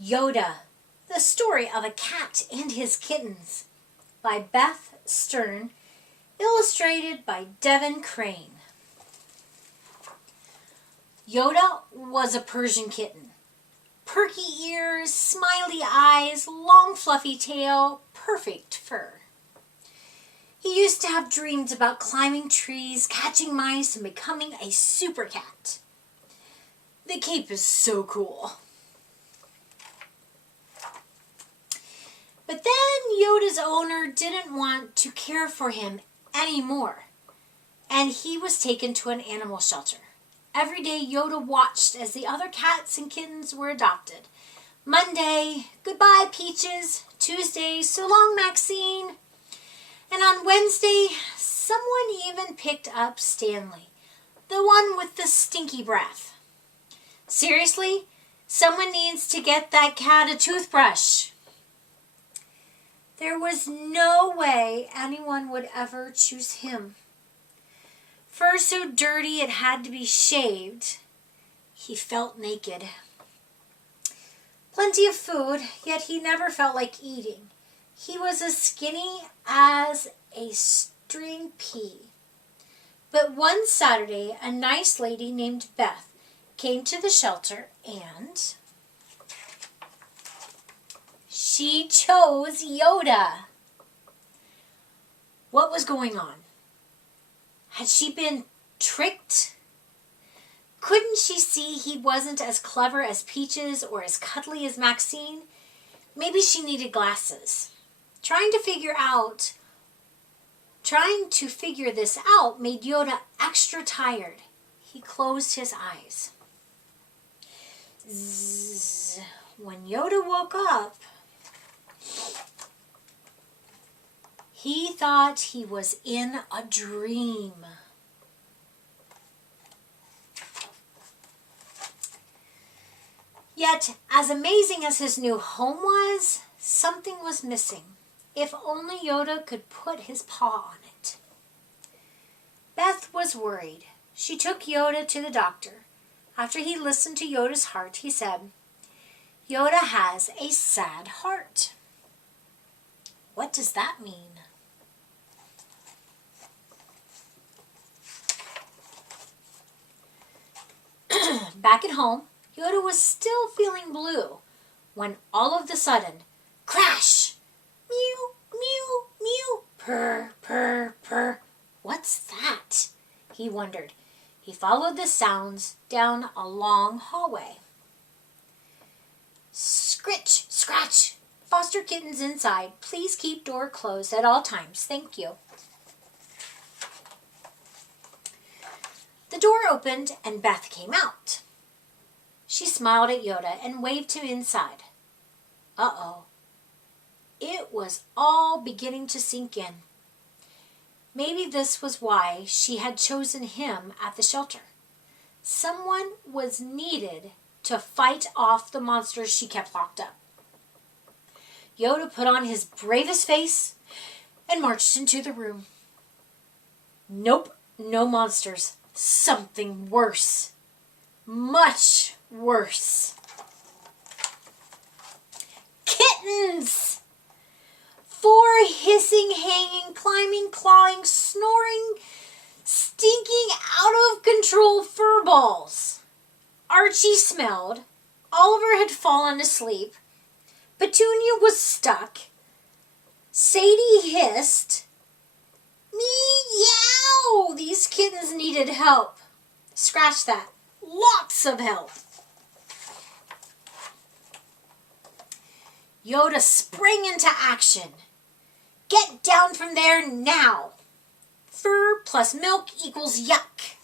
Yoda, the story of a cat and his kittens, by Beth Stern, illustrated by Devin Crane. Yoda was a Persian kitten. Perky ears, smiley eyes, long fluffy tail, perfect fur. He used to have dreams about climbing trees, catching mice, and becoming a super cat. The cape is so cool. But then Yoda's owner didn't want to care for him anymore, and he was taken to an animal shelter. Every day Yoda watched as the other cats and kittens were adopted. Monday, goodbye Peaches. Tuesday, so long Maxine. And on Wednesday, someone even picked up Stanley, the one with the stinky breath. Seriously, someone needs to get that cat a toothbrush. There was no way anyone would ever choose him. Fur so dirty it had to be shaved. He felt naked. Plenty of food, yet he never felt like eating. He was as skinny as a string pea. But one Saturday, a nice lady named Beth came to the shelter and she chose Yoda. What was going on? Had she been tricked? Couldn't she see he wasn't as clever as Peaches or as cuddly as Maxine? Maybe she needed glasses. Trying to figure this out made Yoda extra tired. He closed his eyes. Zzz. When Yoda woke up, he thought he was in a dream. Yet, as amazing as his new home was, something was missing. If only Yoda could put his paw on it. Beth was worried. She took Yoda to the doctor. After he listened to Yoda's heart, he said, "Yoda has a sad heart." What does that mean? Back at home, Yoda was still feeling blue when all of a sudden, crash! Mew, mew, mew, purr, purr, purr. What's that? He wondered. He followed the sounds down a long hallway. Scritch, scratch. Foster kittens inside. Please keep door closed at all times. Thank you. The door opened and Beth came out. She smiled at Yoda and waved him inside. Uh-oh. It was all beginning to sink in. Maybe this was why she had chosen him at the shelter. Someone was needed to fight off the monsters she kept locked up. Yoda put on his bravest face and marched into the room. Nope, no monsters. Something worse. Much worse. Kittens! 4 hissing, hanging, climbing, clawing, snoring, stinking, out of control fur balls. Archie smelled. Oliver had fallen asleep. Petunia was stuck. Sadie hissed. Meow! These kittens needed help. Scratch that. Lots of help. Yoda sprang into action. Get down from there now. Fur plus milk equals yuck.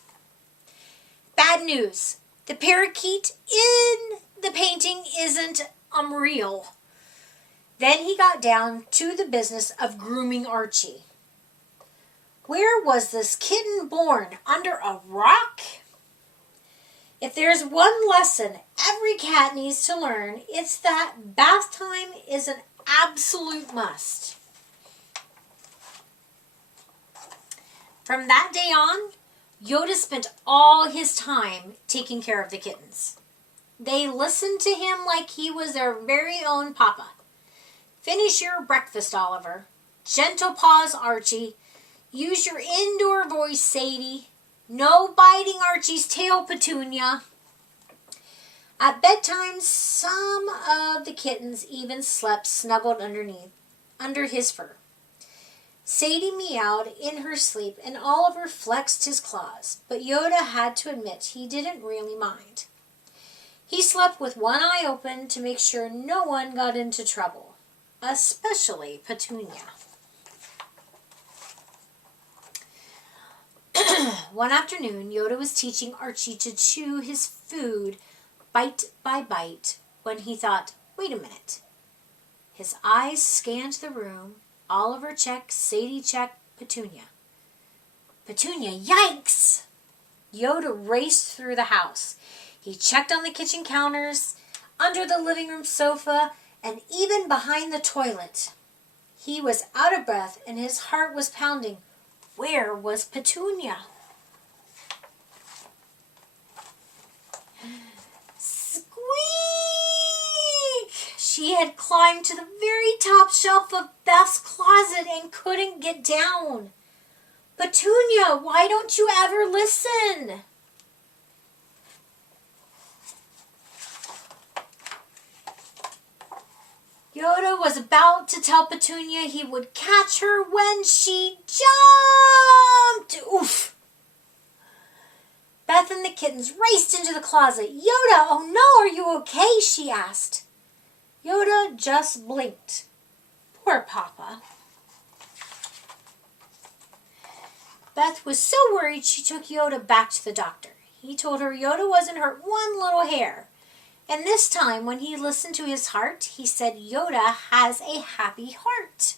Bad news. The parakeet in the painting isn't real. Then he got down to the business of grooming Archie. Where was this kitten born? Under a rock? If there's one lesson every cat needs to learn, it's that bath time is an absolute must. From that day on, Yoda spent all his time taking care of the kittens. They listened to him like he was their very own papa. Finish your breakfast, Oliver. Gentle paws, Archie. Use your indoor voice, Sadie. No biting Archie's tail, Petunia. At bedtime, some of the kittens even slept snuggled under his fur. Sadie meowed in her sleep and Oliver flexed his claws, but Yoda had to admit he didn't really mind. He slept with one eye open to make sure no one got into trouble, especially Petunia. One afternoon, Yoda was teaching Archie to chew his food bite by bite when he thought, wait a minute. His eyes scanned the room. Oliver checked, Sadie checked, Petunia. Petunia, yikes! Yoda raced through the house. He checked on the kitchen counters, under the living room sofa, and even behind the toilet. He was out of breath and his heart was pounding. Where was Petunia? Squeak! She had climbed to the very top shelf of Beth's closet and couldn't get down. Petunia, why don't you ever listen? Yoda was about to tell Petunia he would catch her when she jumped. Oof! Beth and the kittens raced into the closet. Yoda, oh no, are you okay? She asked. Yoda just blinked. Poor Papa. Beth was so worried she took Yoda back to the doctor. He told her Yoda wasn't hurt one little hair. And this time, when he listened to his heart, he said Yoda has a happy heart.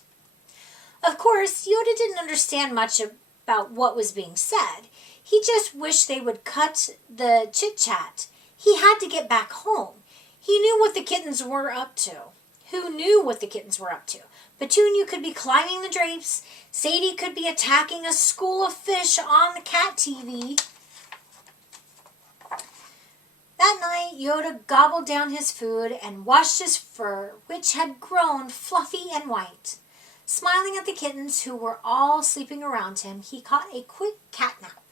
Of course, Yoda didn't understand much about what was being said. He just wished they would cut the chit-chat. He had to get back home. He knew what the kittens were up to. Who knew what the kittens were up to? Petunia could be climbing the drapes. Sadie could be attacking a school of fish on the cat TV. That night, Yoda gobbled down his food and washed his fur, which had grown fluffy and white. Smiling at the kittens who were all sleeping around him, he caught a quick cat nap.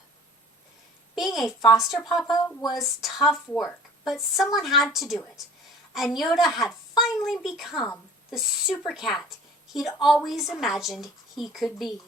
Being a foster papa was tough work, but someone had to do it, and Yoda had finally become the super cat he'd always imagined he could be.